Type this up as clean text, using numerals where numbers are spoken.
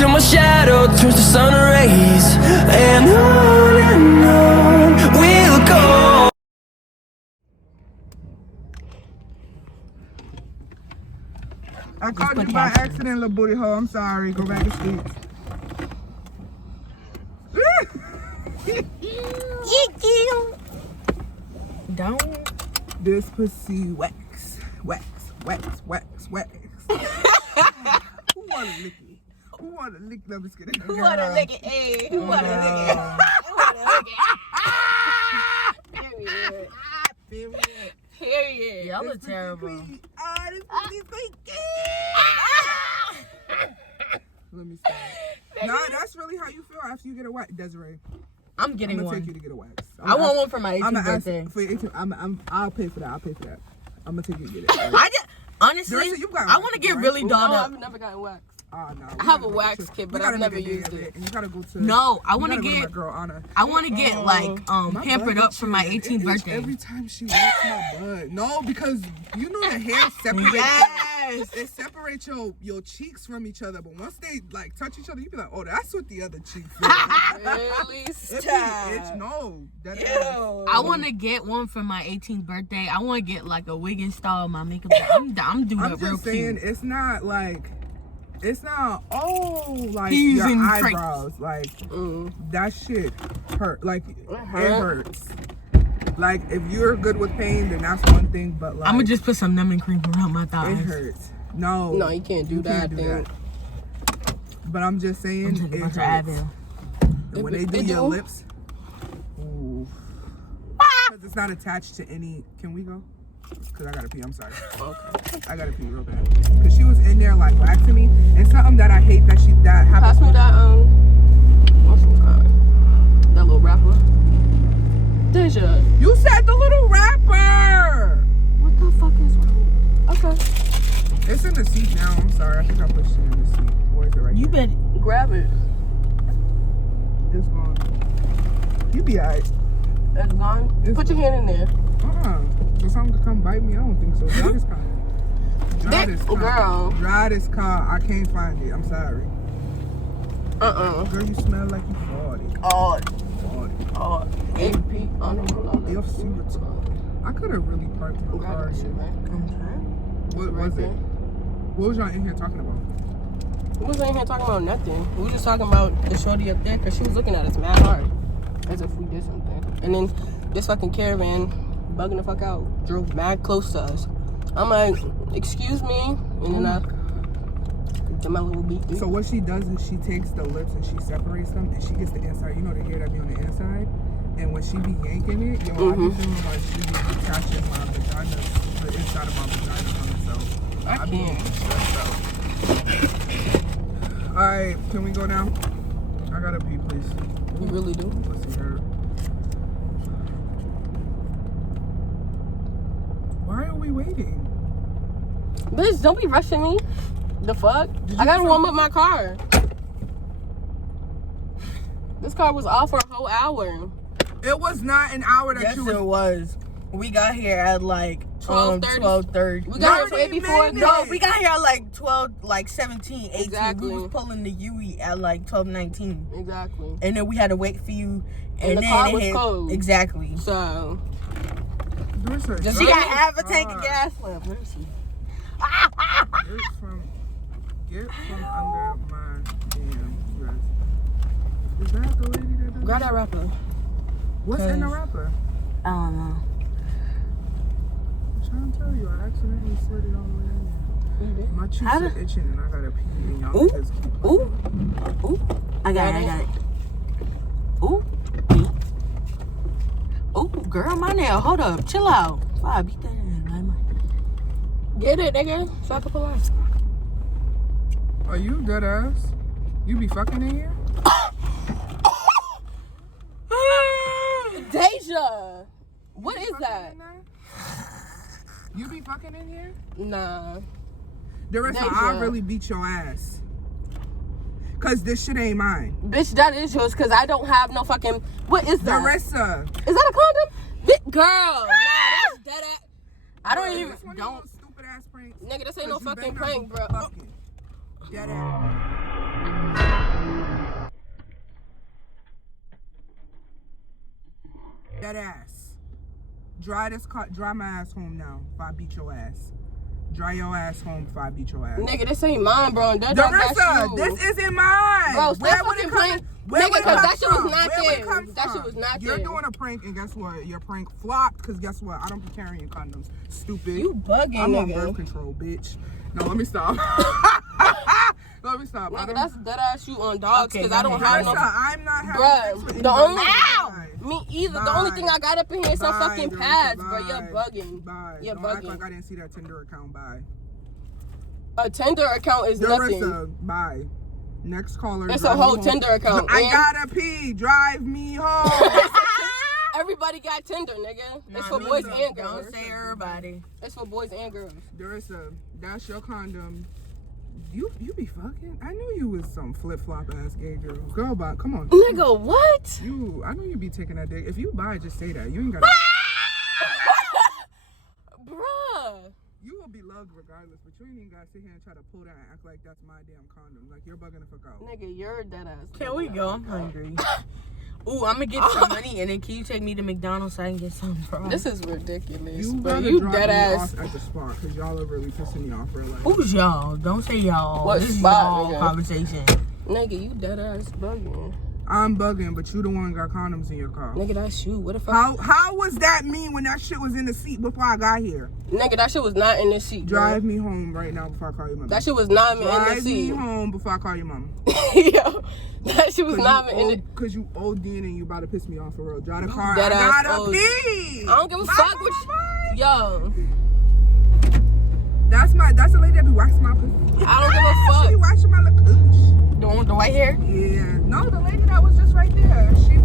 till my shadow turns to sun rays, and on we'll go. I called you by accident, little booty hole. I'm sorry. Go back to sleep. Don't. This pussy wax. Who wanna lick me? Who wanna lick me? I'm just kidding. Who wanna lick it? Hey, who wanna lick it? Who wanna lick it? Period. Y'all are terrible. This pussy's squeaky. Let me stop. Nah, that's really how you feel after you get a wax, Desiree. I'm getting I'm one. gonna take you to get a wax. I want one for my 18th birthday. I'll pay for that. I'm gonna take you to get it. Honestly, I want to get really dolled up. I've never gotten wax. Oh, no, I have a wax kit, but I've never used it. And you gotta go to. No, I want to get. My girl Anna. I want to get like pampered up for my 18th birthday. Every time she wipes my butt. No, because you know the hair separates. Yes. It separates your cheeks from each other, but once they like touch each other, you be like, oh, that's what the other cheek feels. Really? No. I want to get one for my 18th birthday. I want to get like a wig install my makeup. I'm doing it real saying, cute. it's not like your Peas and eyebrows. Like that shit hurt. Like it hurts. Like if you're good with pain, then that's one thing. But like I'm gonna just put some numbing cream around my thighs. It hurts. No, you can't do that. But I'm just saying, I'm it hurts. And when they do your lips, because it's not attached to any. Can we go? Because I gotta pee. I'm sorry. Okay. I gotta pee real bad. Because she was in there like waxing me, and something that I hate that happened. Pass me that what's it called? That little rapper. Deja. You said the little rapper. What the fuck is wrong? Okay. It's in the seat now. I'm sorry. I think I pushed it in the seat. Where is it right You here? better Grab it. It's gone. You be alright. It's gone? Put your hand in there. So something could come bite me? I don't think so. Drive this car. Girl. Drive this car. I can't find it. I'm sorry. Girl, you smell like you 40. I could have really parked my car here. What was it? What was y'all in here talking about? We wasn't in here talking about nothing. We were just talking about the shorty up there because she was looking at us mad hard. As if we did something. And then this fucking caravan, bugging the fuck out, drove mad close to us. I'm like, excuse me. And then my little beat. So what she does is she takes the lips and she separates them and she gets the inside. You know the hair that be on the inside? And when she be yanking it, I be feeling like she be detaching my vagina, the inside of my vagina from itself. I can't. Alright, can we go now? I gotta pee, please. We really do? Pussy hurt. Why are we waiting? Bitch, don't be rushing me. The fuck? I gotta warm up my car. This car was off for a whole hour. It was not an hour that you it was. We got here at like 12:30. We got here way before. No, we got here at like 17, 18. Exactly. We was pulling the UE at like 12:19. Exactly. And then we had to wait for you. And the car was cold. Exactly. So. She got half a tank of gas left. Let me see. Get from under my damn dress. Is that the lady that does Grab that wrapper. What's in the wrapper? I don't know. I'm trying to tell you, I accidentally slid it all the way in there. My cheeks are itching and I gotta pee and y'all niggas keep Ooh. I got it. Ooh. Ooh, girl, my nail. Hold up. Chill out. I beat that in. Get it, nigga. So I can pull out. Are you dead ass? You be fucking in here? Deja! What is that? You be fucking in here? Nah. Darissa, I really beat your ass. Cause this shit ain't mine. Bitch, that is yours cause I don't have no fucking... What is that? Darissa. Is that a condom? Girl. Nah, that's dead ass. I don't even... Don't stupid ass pranks. Nigga, this ain't no fucking prank, bro. Dead ass. That ass. Dry my ass home now. If I beat your ass. Dry your ass home if I beat your ass. Nigga, this ain't mine, bro. That Darissa, this isn't mine. Bro, stop fucking playing. Nigga, because that shit was not there. That shit was not there. You're doing a prank, and guess what? Your prank flopped, because guess what? I don't be carrying condoms. Stupid. You bugging, I'm on nigga. birth control, bitch. No, let me stop. Let me stop. Nigga, that's dead ass you on dogs, because I don't have no... I'm not having sex with Bruh, the only... anybody. Me either. The only thing I got up in here is some fucking pads, bro. You're bugging. You're Don't act bugging. like I didn't see that Tinder account. Bye. A Tinder account is nothing. Darissa, bye. Next caller. It's a whole Tinder account. I gotta pee. Drive me home. Everybody got Tinder, nigga. Nah, It's for me boys too. and girls. Don't say everybody. It's for boys and girls. Darissa, that's your condom. You be fucking? I knew you was some flip-flop ass gay girl. Girl, bye. Come on. Nigga, what? I know you be taking that dick. If you buy, just say that. You ain't gotta. Bruh. You will be loved regardless, but you ain't even gotta sit here and try to pull that and act like that's my damn condom. Like, you're bugging the fuck out. Nigga, you're dead ass. Can we go? I'm hungry. Ooh, I'm gonna get some money, and then can you take me to McDonald's so I can get some fries? This is ridiculous. You But gotta you drop dead me ass. off at the spot, because y'all are really pissing me off real life. Who's y'all? Don't say y'all. What This spot, is y'all nigga? conversation. Nigga, you dead ass bugging. I'm bugging, but you the one got condoms in your car. Nigga, that's you. What the fuck? How was that mean when that shit was in the seat before I got here? Nigga, that shit was not in the seat. Drive me home right now before I call your mom. That shit was not in the Drive me seat. home before I call your mom. Yo, that shit was not in the... Because you OD'ing and you about to piss me off for real. Drive the car. dead I ass gotta old. pee. I don't give a fuck what you... Yo, That's the lady that be waxing my pussy. I don't give a She be fuck. waxing my little cooch. The one with the white hair? Yeah. No, the lady that was just right there. She